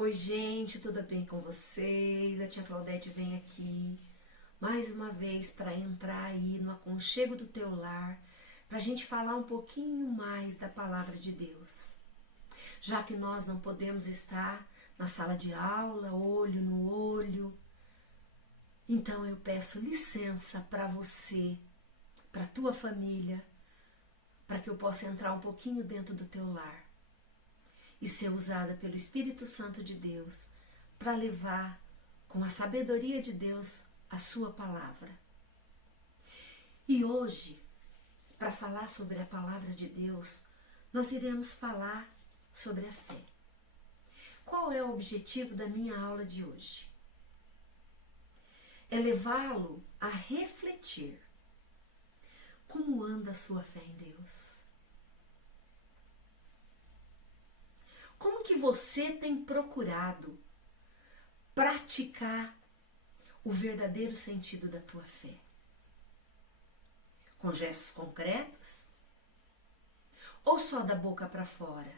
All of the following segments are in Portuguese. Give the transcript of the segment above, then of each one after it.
Oi, gente, tudo bem com vocês? A tia Claudete vem aqui mais uma vez para entrar aí no aconchego do teu lar, para a gente falar um pouquinho mais da palavra de Deus. Já que nós não podemos estar na sala de aula, olho no olho, então eu peço licença para você, para a tua família, para que eu possa entrar um pouquinho dentro do teu lar e ser usada pelo Espírito Santo de Deus para levar com a sabedoria de Deus a sua palavra. E hoje, para falar sobre a palavra de Deus, nós iremos falar sobre a fé. Qual é o objetivo da minha aula de hoje? É levá-lo a refletir como anda a sua fé em Deus. Como que você tem procurado praticar o verdadeiro sentido da tua fé? Com gestos concretos? Ou só da boca para fora?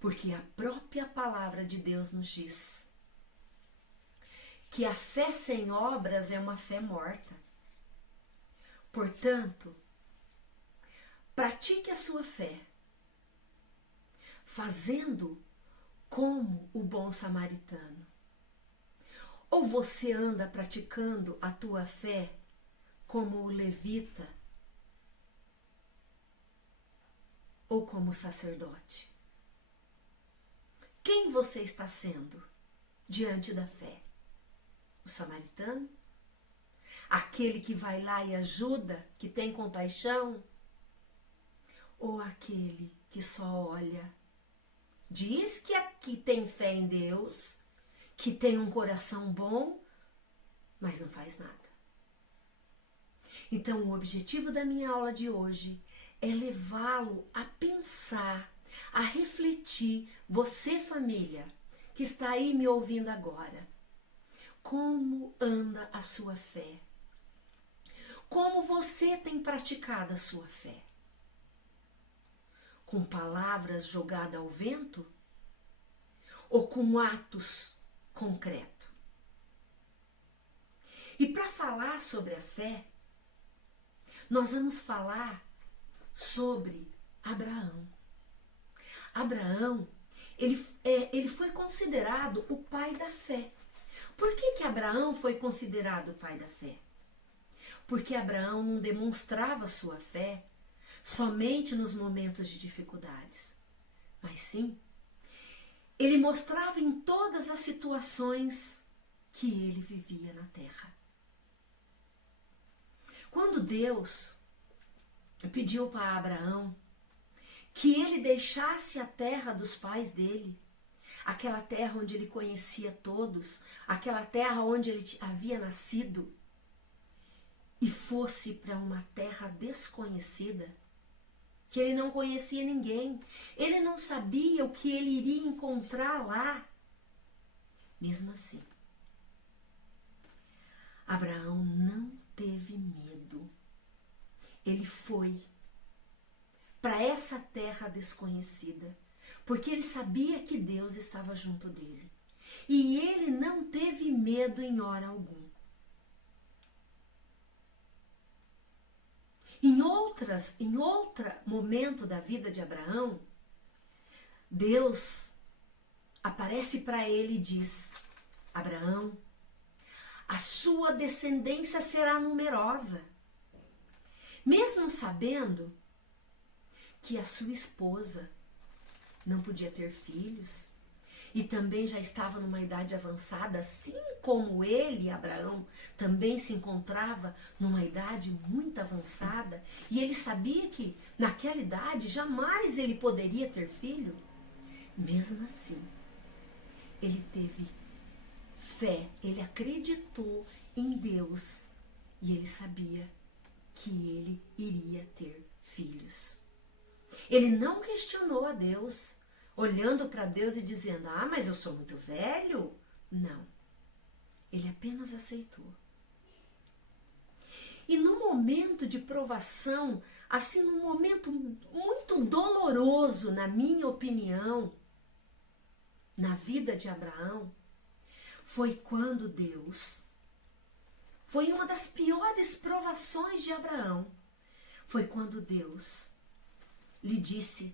Porque a própria palavra de Deus nos diz que a fé sem obras é uma fé morta. Portanto, pratique a sua fé, fazendo como o bom samaritano. Ou você anda praticando a tua fé como o levita ou como o sacerdote? Quem você está sendo diante da fé? O samaritano? Aquele que vai lá e ajuda, que tem compaixão? Ou aquele que só olha? Diz que aqui tem fé em Deus, que tem um coração bom, mas não faz nada. Então, o objetivo da minha aula de hoje é levá-lo a pensar, a refletir, você família, que está aí me ouvindo agora, como anda a sua fé? Como você tem praticado a sua fé? Com palavras jogadas ao vento? Ou com atos concretos? E para falar sobre a fé, nós vamos falar sobre Abraão. Abraão, ele foi considerado o pai da fé. Por que Abraão foi considerado o pai da fé? Porque Abraão não demonstrava sua fé somente nos momentos de dificuldades, mas sim, ele mostrava em todas as situações que ele vivia na terra. Quando Deus pediu para Abraão que ele deixasse a terra dos pais dele, aquela terra onde ele conhecia todos, aquela terra onde ele havia nascido, e fosse para uma terra desconhecida, que ele não conhecia ninguém, ele não sabia o que ele iria encontrar lá. Mesmo assim, Abraão não teve medo. Ele foi para essa terra desconhecida, porque ele sabia que Deus estava junto dele. E ele não teve medo em hora alguma. Em outro momento da vida de Abraão, Deus aparece para ele e diz: Abraão, a sua descendência será numerosa. Mesmo sabendo que a sua esposa não podia ter filhos e também já estava numa idade avançada, assim como ele, Abraão, também se encontrava numa idade muito avançada, e ele sabia que naquela idade jamais ele poderia ter filho. Mesmo assim, ele teve fé, ele acreditou em Deus e ele sabia que ele iria ter filhos. Ele não questionou a Deus, olhando para Deus e dizendo: ah, mas eu sou muito velho. Não. Ele apenas aceitou. E no momento de provação, assim, num momento muito doloroso, na minha opinião, na vida de Abraão foi quando Deus, foi uma das piores provações de Abraão, foi quando Deus lhe disse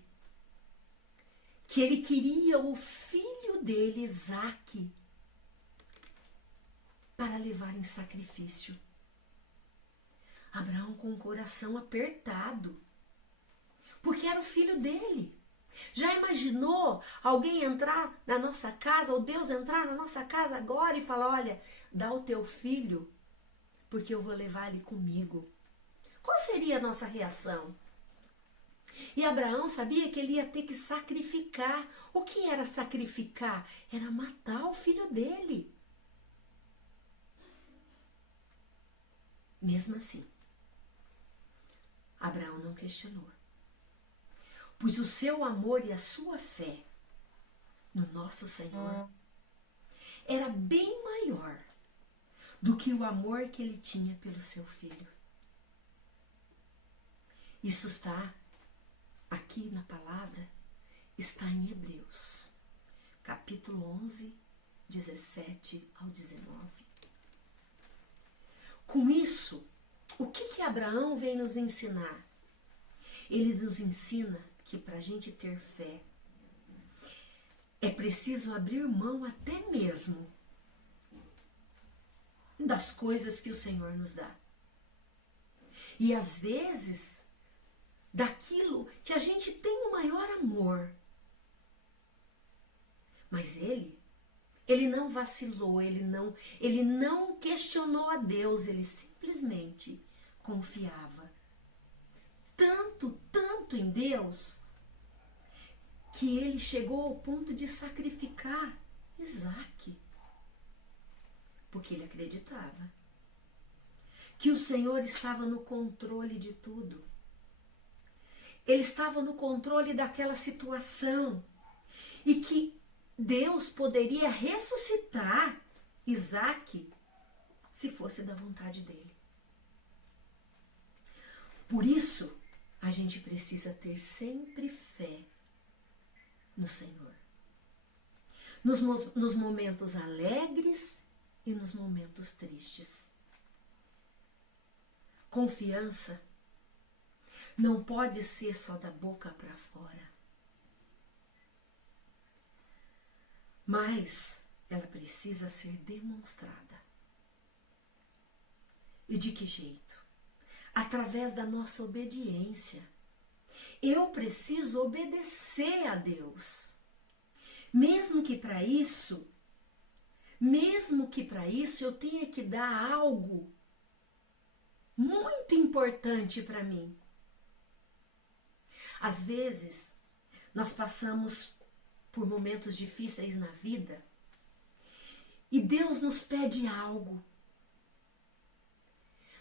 que ele queria o filho dele, Isaque, para levar em sacrifício. Abraão com o coração apertado, porque era o filho dele. Já imaginou alguém entrar na nossa casa, ou Deus entrar na nossa casa agora e falar, olha, dá o teu filho, porque eu vou levar ele comigo? Qual seria a nossa reação? E Abraão sabia que ele ia ter que sacrificar. O que era sacrificar? Era matar o filho dele. Mesmo assim, Abraão não questionou, pois o seu amor e a sua fé no nosso Senhor era bem maior do que o amor que ele tinha pelo seu filho. Isso está aqui na palavra, está em Hebreus, capítulo 11, 17 ao 19. Com isso, o que Abraão vem nos ensinar? Ele nos ensina que para a gente ter fé, é preciso abrir mão até mesmo das coisas que o Senhor nos dá. E às vezes, daquilo que a gente tem o maior amor. Mas ele não vacilou, ele não questionou a Deus, ele simplesmente confiava tanto em Deus, que ele chegou ao ponto de sacrificar Isaque, porque ele acreditava que o Senhor estava no controle de tudo. Ele estava no controle daquela situação e que Deus poderia ressuscitar Isaque se fosse da vontade dele. Por isso, a gente precisa ter sempre fé no Senhor. Nos momentos alegres e nos momentos tristes. Confiança não pode ser só da boca para fora. Mas ela precisa ser demonstrada. E de que jeito? Através da nossa obediência. Eu preciso obedecer a Deus. Mesmo que para isso eu tenha que dar algo muito importante para mim. Às vezes, nós passamos por momentos difíceis na vida e Deus nos pede algo.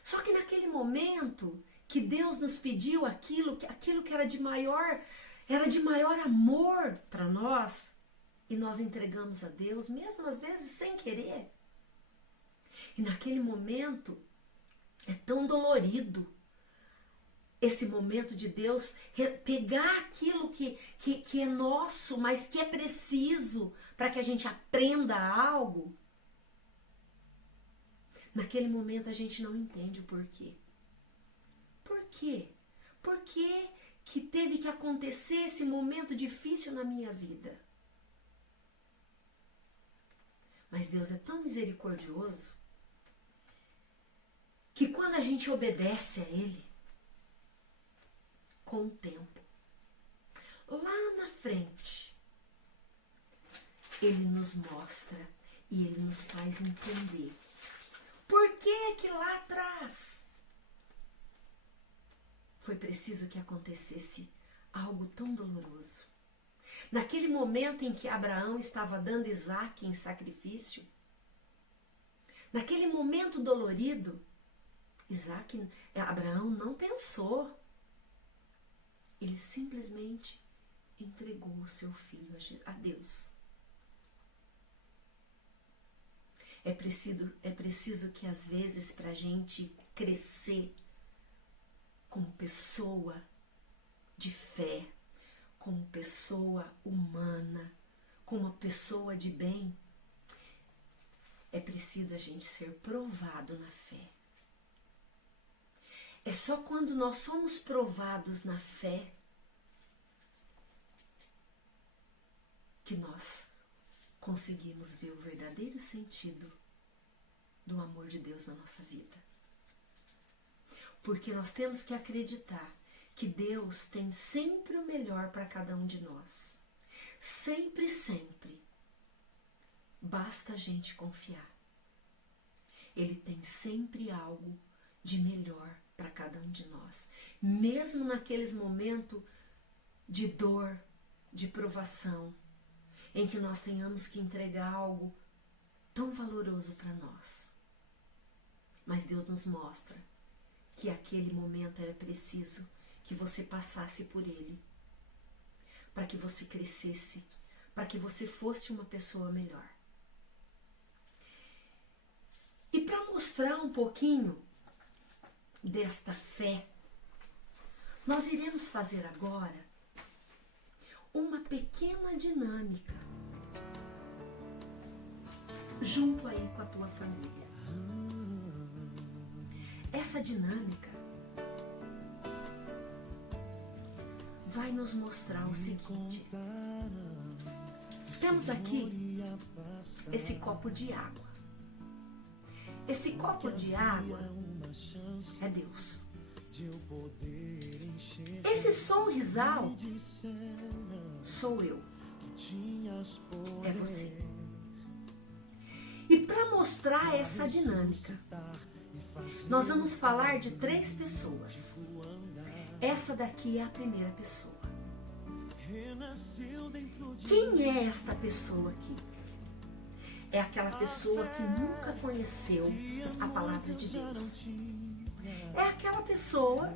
Só que naquele momento que Deus nos pediu aquilo que era de maior amor para nós, e nós entregamos a Deus, mesmo às vezes sem querer. E naquele momento é tão dolorido esse momento de Deus pegar aquilo que é nosso, mas que é preciso para que a gente aprenda algo. Naquele momento a gente não entende o porquê. Por quê? Por que teve que acontecer esse momento difícil na minha vida? Mas Deus é tão misericordioso que quando a gente obedece a Ele, com o tempo, lá na frente, Ele nos mostra e Ele nos faz entender por que lá atrás foi preciso que acontecesse algo tão doloroso. Naquele momento em que Abraão estava dando Isaque em sacrifício, naquele momento dolorido, Abraão não pensou. Ele simplesmente entregou o seu filho a Deus. É preciso que às vezes, para a gente crescer como pessoa de fé, como pessoa humana, com uma pessoa de bem, é preciso a gente ser provado na fé. É só quando nós somos provados na fé que nós conseguimos ver o verdadeiro sentido do amor de Deus na nossa vida. Porque nós temos que acreditar que Deus tem sempre o melhor para cada um de nós. Sempre, sempre. Basta a gente confiar. Ele tem sempre algo de melhor para cada um de nós. Mesmo naqueles momentos de dor, de provação, em que nós tenhamos que entregar algo tão valoroso para nós. Mas Deus nos mostra que aquele momento era preciso que você passasse por ele, para que você crescesse, para que você fosse uma pessoa melhor. E para mostrar um pouquinho desta fé, nós iremos fazer agora uma pequena dinâmica junto aí com a tua família. Essa dinâmica vai nos mostrar o seguinte. Temos aqui esse copo de água. Esse copo de água é Deus. Esse sorrisal sou eu. É você. E para mostrar essa dinâmica, nós vamos falar de 3 pessoas. Essa daqui é a primeira pessoa. Quem é esta pessoa aqui? É aquela pessoa que nunca conheceu a palavra de Deus. É aquela pessoa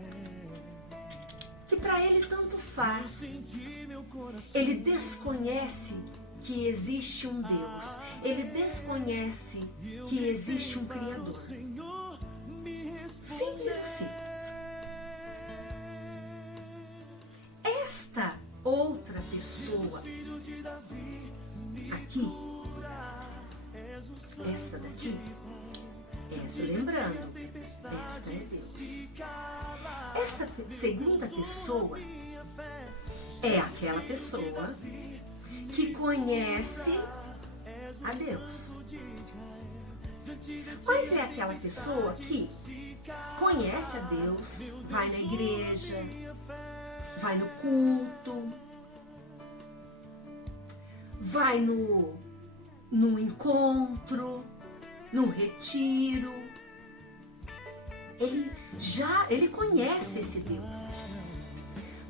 que para ele tanto faz. Ele desconhece que existe um Deus. Ele desconhece que existe um Criador. Simples assim. Esta outra pessoa aqui, esta daqui, essa, lembrando, esta é Deus. Essa segunda pessoa é aquela pessoa que conhece a Deus. Mas é aquela pessoa que conhece a Deus, vai na igreja, vai no culto, vai no encontro, no retiro. Ele conhece esse Deus,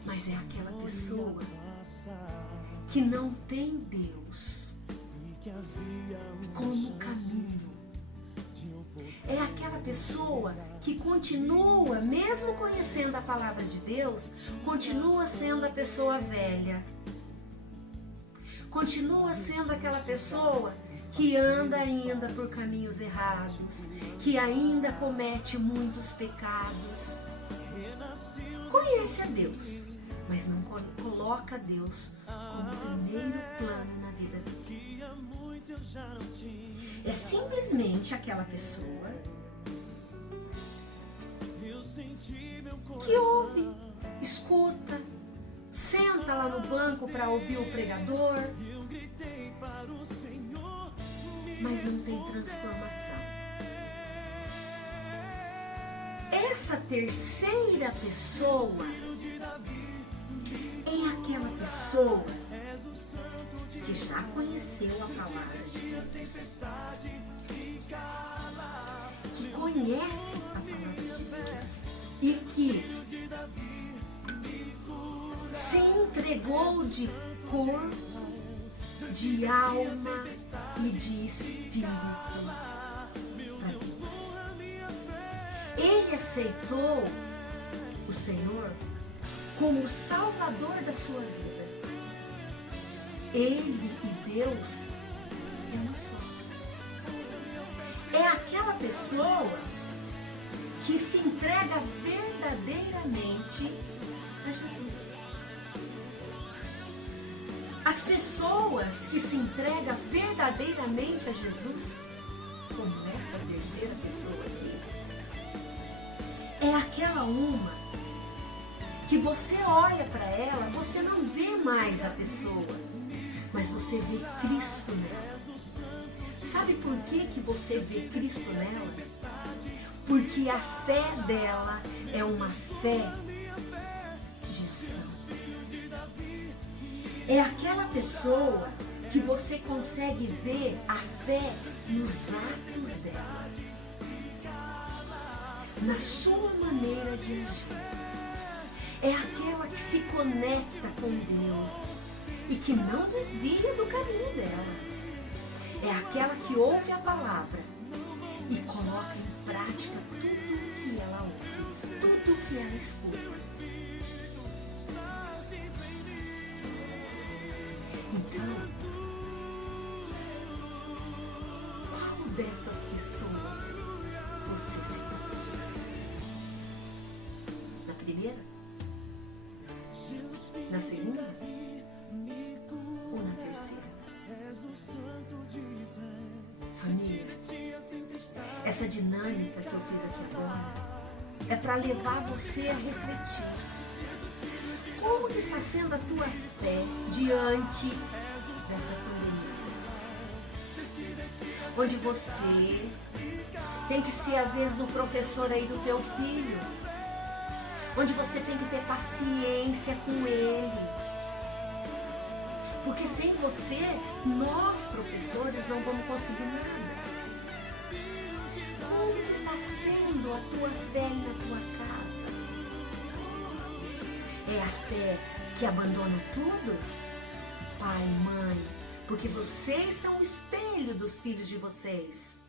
mas é aquela pessoa que não tem Deus como caminho. É aquela pessoa que continua, mesmo conhecendo a palavra de Deus, continua sendo a pessoa velha. Continua sendo aquela pessoa que anda ainda por caminhos errados, que ainda comete muitos pecados. Conhece a Deus, mas não coloca Deus como primeiro plano na vida dele. É simplesmente aquela pessoa que ouve, escuta, senta lá no banco para ouvir o pregador, mas não tem transformação. Essa terceira pessoa é aquela pessoa que já conheceu a palavra de Deus, que conhece a palavra de Deus e que se entregou de corpo, de alma e de espírito para Deus. Ele aceitou o Senhor como o Salvador da sua vida. Ele e Deus é um só. É aquela pessoa que se entrega verdadeiramente a Jesus. As pessoas que se entregam verdadeiramente a Jesus, como essa terceira pessoa aqui, é aquela uma que você olha para ela, você não vê mais a pessoa, mas você vê Cristo nela. Sabe por que você vê Cristo nela? Porque a fé dela é uma fé de ação. É aquela pessoa que você consegue ver a fé nos atos dela, na sua maneira de agir. É aquela que se conecta com Deus e que não desvia do caminho dela. É aquela que ouve a palavra e coloca em prática tudo que ela ouve, tudo que ela escuta. Então, qual dessas pessoas você se conecta? Na primeira? Na segunda? Ou na terceira? Família, essa dinâmica que eu fiz aqui agora é para levar você a refletir. Como que está sendo a tua fé diante desta pandemia? Onde você tem que ser às vezes o professor aí do teu filho, onde você tem que ter paciência com ele. Porque sem você, nós professores não vamos conseguir nada. Como que está sendo a tua fé na tua casa? É a fé que abandona tudo? Pai, mãe, porque vocês são o espelho dos filhos de vocês.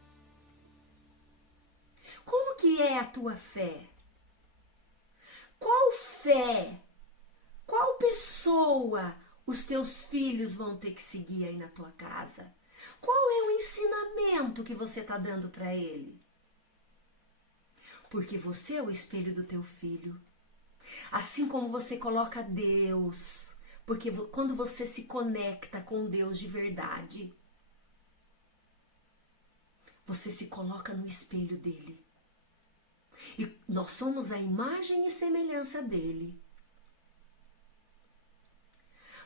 Como que é a tua fé? Qual fé, qual pessoa os teus filhos vão ter que seguir aí na tua casa? Qual é o ensinamento que você está dando para ele? Porque você é o espelho do teu filho. Assim como você coloca Deus, porque quando você se conecta com Deus de verdade, você se coloca no espelho dele. E nós somos a imagem e semelhança dele.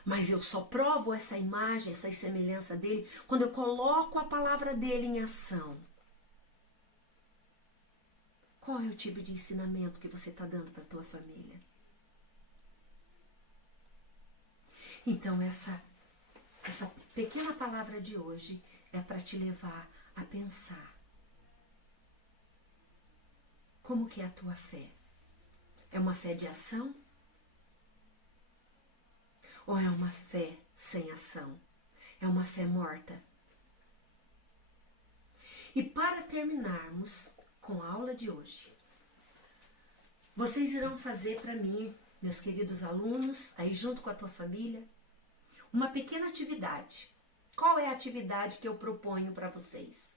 Mas eu só provo essa imagem, essa semelhança dele, quando eu coloco a palavra dele em ação. Qual é o tipo de ensinamento que você está dando para a tua família? Então, essa pequena palavra de hoje é para te levar a pensar. Como que é a tua fé? É uma fé de ação? Ou é uma fé sem ação? É uma fé morta? E para terminarmos com a aula de hoje, vocês irão fazer para mim, meus queridos alunos, aí junto com a tua família, uma pequena atividade. Qual é a atividade que eu proponho para vocês?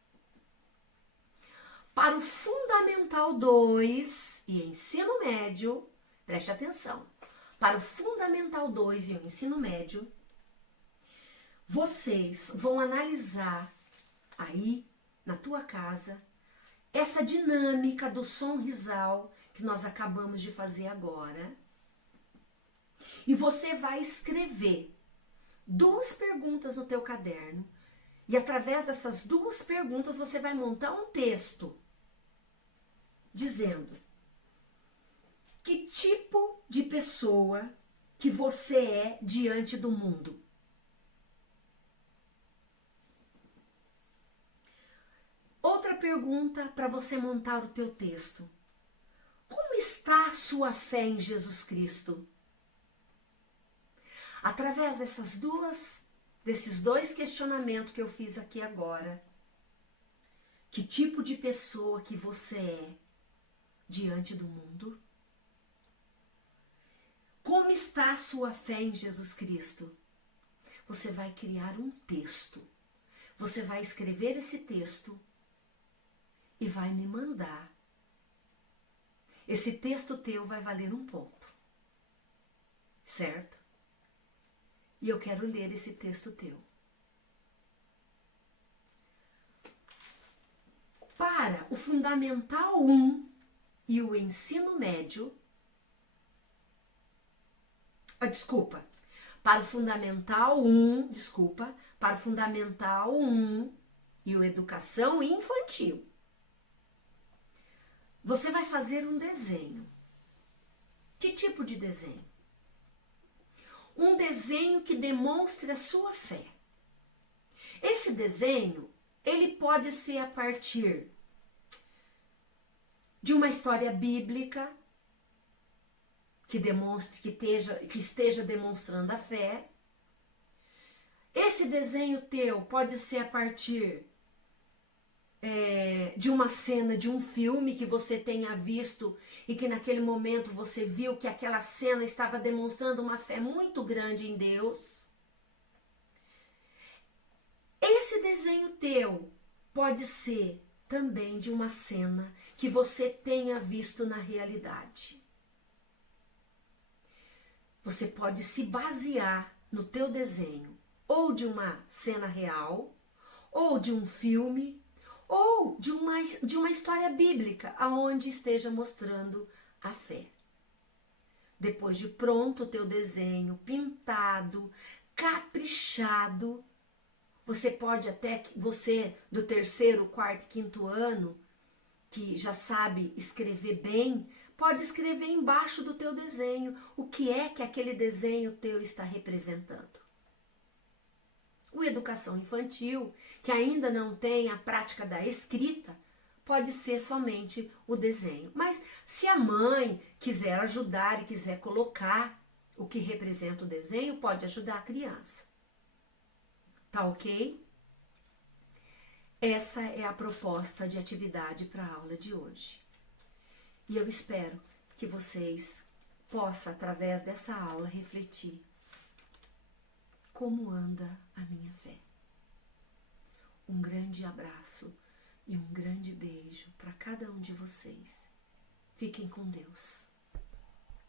Para o Fundamental 2 e Ensino Médio, preste atenção. Para o Fundamental 2 e o Ensino Médio, vocês vão analisar aí na tua casa essa dinâmica do sonrisal que nós acabamos de fazer agora. E você vai escrever 2 perguntas no teu caderno e através dessas 2 perguntas você vai montar um texto dizendo que tipo de pessoa que você é diante do mundo. Outra pergunta para você montar o teu texto. Como está a sua fé em Jesus Cristo? Através desses 2 questionamentos que eu fiz aqui agora, que tipo de pessoa que você é diante do mundo? Como está a sua fé em Jesus Cristo? Você vai criar um texto. Você vai escrever esse texto e vai me mandar. Esse texto teu vai valer 1 ponto. Certo? E eu quero ler esse texto teu. Para o Fundamental 1 e o ensino médio, para o Fundamental 1 e o Educação Infantil, você vai fazer um desenho. Que tipo de desenho? Um desenho que demonstre a sua fé. Esse desenho, ele pode ser a partir de uma história bíblica que demonstre, que esteja demonstrando a fé. Esse desenho teu pode ser a partir de uma cena de um filme que você tenha visto e que naquele momento você viu que aquela cena estava demonstrando uma fé muito grande em Deus. Esse desenho teu pode ser também de uma cena que você tenha visto na realidade. Você pode se basear no teu desenho ou de uma cena real, ou de um filme, ou de uma história bíblica aonde esteja mostrando a fé. Depois de pronto o teu desenho, pintado, caprichado, você pode até, você do 3º, 4º, 5º ano, que já sabe escrever bem, pode escrever embaixo do teu desenho o que é que aquele desenho teu está representando. O Educação Infantil, que ainda não tem a prática da escrita, pode ser somente o desenho. Mas se a mãe quiser ajudar e quiser colocar o que representa o desenho, pode ajudar a criança. Tá ok? Essa é a proposta de atividade para a aula de hoje. E eu espero que vocês possam, através dessa aula, refletir como anda a minha fé. Um grande abraço e um grande beijo para cada um de vocês. Fiquem com Deus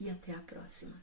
e até a próxima.